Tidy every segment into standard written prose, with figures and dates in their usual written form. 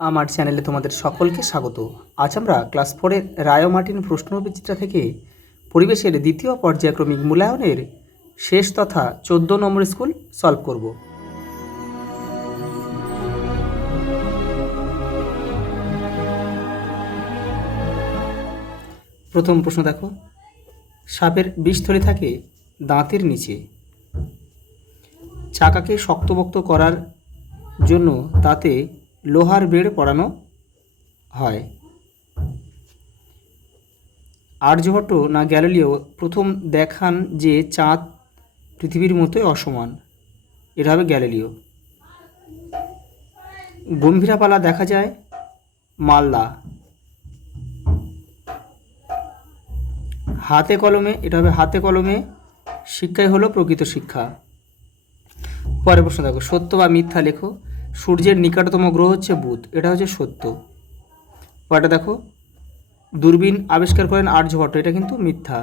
আমার চ্যানেলে তোমাদের সকলকে স্বাগত। আজ আমরা ক্লাস 4-এর রায় মার্টিন প্রশ্নবিচিত্রা থেকে পরিবেশের দ্বিতীয় পর্যায়ক্রমিক মূল্যায়নের শেষ তথা 14 নম্বর স্কুল সলভ করব। প্রথম প্রশ্ন দেখো, সাপের বিষথলি থাকে দাঁতের নিচে। চাকাকে শক্তপোক্ত করার জন্য তাতে লোহার বেড় পরানো হয়। আর্যভট্ট না গ্যালিলিও প্রথম দেখান যে চাঁদ পৃথিবীর মতোই অসমান? এটা হবে গ্যালিলিও। গম্ভীরাপালা দেখা যায় মালদা। হাতে কলমে, এটা হবে হাতে কলমে শিক্ষাই হলো প্রকৃত শিক্ষা। পরের প্রশ্ন দেখো, সত্য বা মিথ্যা লেখো। সূর্যের নিকটতম গ্রহ হচ্ছে বুধ, এটা হচ্ছে সত্য। পরেরটা দেখো, দূরবীন আবিষ্কার করেন আর্যভট্ট, এটা কিন্তু মিথ্যা।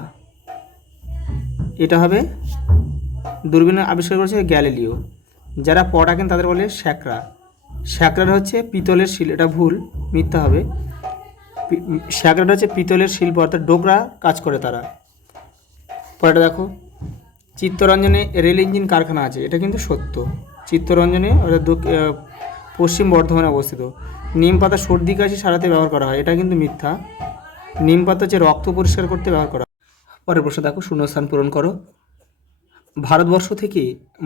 এটা হবে দূরবীন আবিষ্কার করেছে গ্যালিলিও। যারা পড় আঁকেন তাদের বলে শ্যাকরা। শ্যাকরাটা হচ্ছে পিতলের শিল, এটা ভুল, মিথ্যা হবে। শ্যাকরাটা হচ্ছে পিতলের শিল্প, অর্থাৎ ডোকরা কাজ করে তারা। পরেরটা দেখো, চিত্তরঞ্জনে রেল ইঞ্জিন কারখানা আছে, এটা কিন্তু সত্য। চিত্তরঞ্জনে পশ্চিম বর্ধমানে অবস্থিত। নিম পাতা সর্দি কাশি সারাতে ব্যবহার করা হয়, এটা কিন্তু মিথ্যা। নিম পাতা হচ্ছে রক্ত পরিষ্কার করতে ব্যবহার করা হয়। পরের প্রশ্ন দেখো, শূন্যস্থান পূরণ করো। ভারতবর্ষ থেকে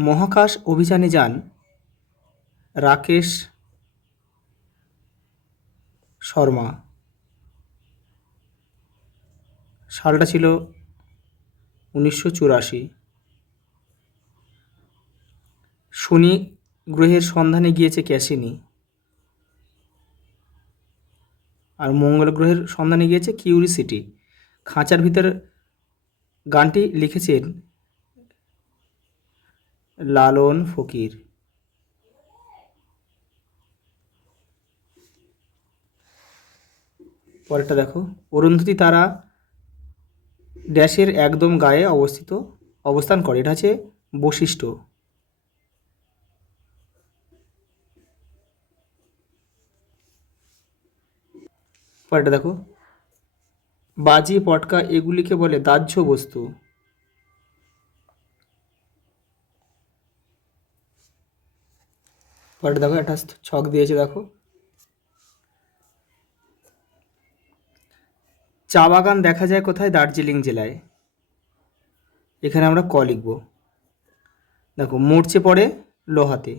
মহাকাশ অভিযানে যান রাকেশ শর্মা। সালটা ছিল 1984। শনি গ্রহের সন্ধানে গিয়েছে ক্যাসিনি, আর মঙ্গল গ্রহের সন্ধানে গিয়েছে কিউরিসিটি। খাঁচার ভিতর গানটি লিখেছেন লালন ফকির। পরেরটা দেখো, অরুন্ধতী তারা ড্যাশের একদম গায়ে অবস্থান করে, এটা হচ্ছে বৈশিষ্ট্য। পরেরটা দেখো, বাজি পটকা এগুলিকে বলে দাহ্য বস্তু। পরেরটা দেখো, একটা ছক দিয়েছে দেখো, চা বাগান দেখা যায় কোথায়? দার্জিলিং জেলায়। এখানে আমরা ক লিখব। দেখো, মরচে পড়ে লোহাতে।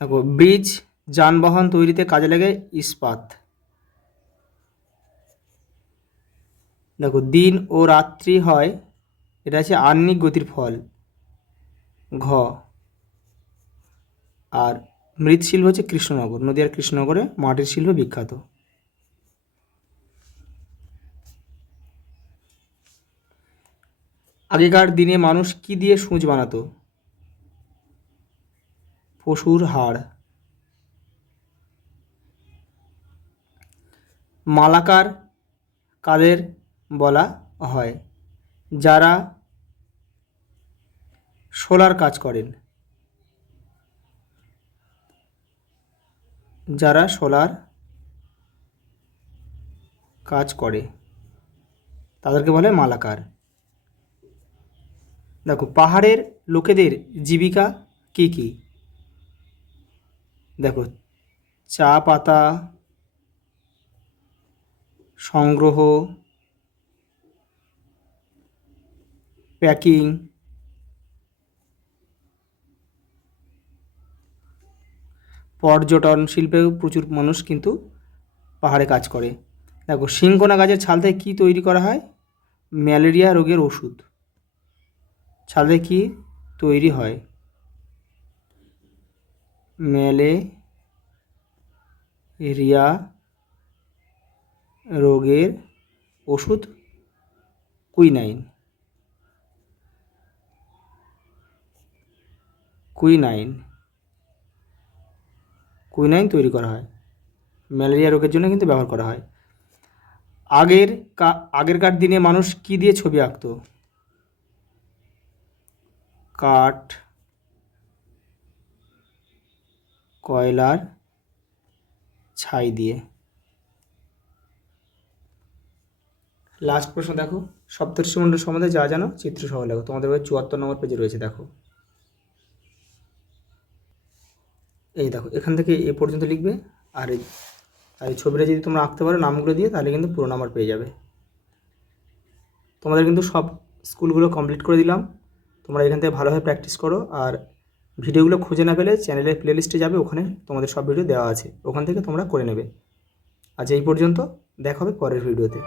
দেখো, ব্রিজ যানবাহন তৈরিতে কাজে লাগে ইস্পাত। দেখো, দিন ও রাত্রি হয়, এটা আছে আহ্নিক গতির ফল, ঘ। আর মৃৎশিল্প হচ্ছে কৃষ্ণনগর, নদীয়ার কৃষ্ণনগরে মাটির শিল্প বিখ্যাত। আগেকার দিনে মানুষ কি দিয়ে সূঁচ বানাতো? পশুর হাড়। মালাকার কাদের বলা হয়? যারা সোলার কাজ করেন। যারা সোলার কাজ করে তাদেরকে বলে মালাকার। দেখো, পাহাড়ের লোকেদের জীবিকা কি কি? দেখো, চা পাতা সংগ্রহ, প্যাকিং, পর্যটন শিল্পেও প্রচুর মানুষ কিন্তু পাহাড়ে কাজ করে। দেখো, সিংকোনা গাছের ছাল থেকে কী তৈরি করা হয়? ম্যালেরিয়া রোগের ওষুধ। ছাল থেকে কী তৈরি হয়? ম্যালেরিয়া রোগের ওষুধ কুইনাইন। কুইনাইন তৈরি করা হয়, ম্যালেরিয়া রোগের জন্য কিন্তু ব্যবহার করা হয়। আগেরকার দিনে মানুষ কি দিয়ে ছবি আঁকতো? কাঠ, কয়লার ছাই দিয়ে। লাস্ট প্রশ্ন দেখো, সপ্তর্ষিমণ্ডল সম্বন্ধে যা জানো চিত্র সহ লেখো। তোমাদের বই 74 নম্বর পেজে রয়েছে, দেখো এই দেখো এখান থেকে এ পর্যন্ত লিখবে, আর এই ছবিটা যদি তোমরা আঁকতে পারো নামগুলো দিয়ে, তাহলে কিন্তু পুরো নাম্বার পেয়ে যাবে। তোমাদের কিন্তু সব স্কুলগুলো কমপ্লিট করে দিলাম, তোমরা এখান থেকে ভালোভাবে প্র্যাকটিস করো। আর ভিডিওগুলো খুঁজে না পেলে চ্যানেলের প্লেলিস্টে যাবে, ওখানে তোমাদের সব ভিডিও দেওয়া আছে, ওখান থেকে তোমরা করে নেবে। আজ এই পর্যন্ত, দেখা হবে পরের ভিডিওতে।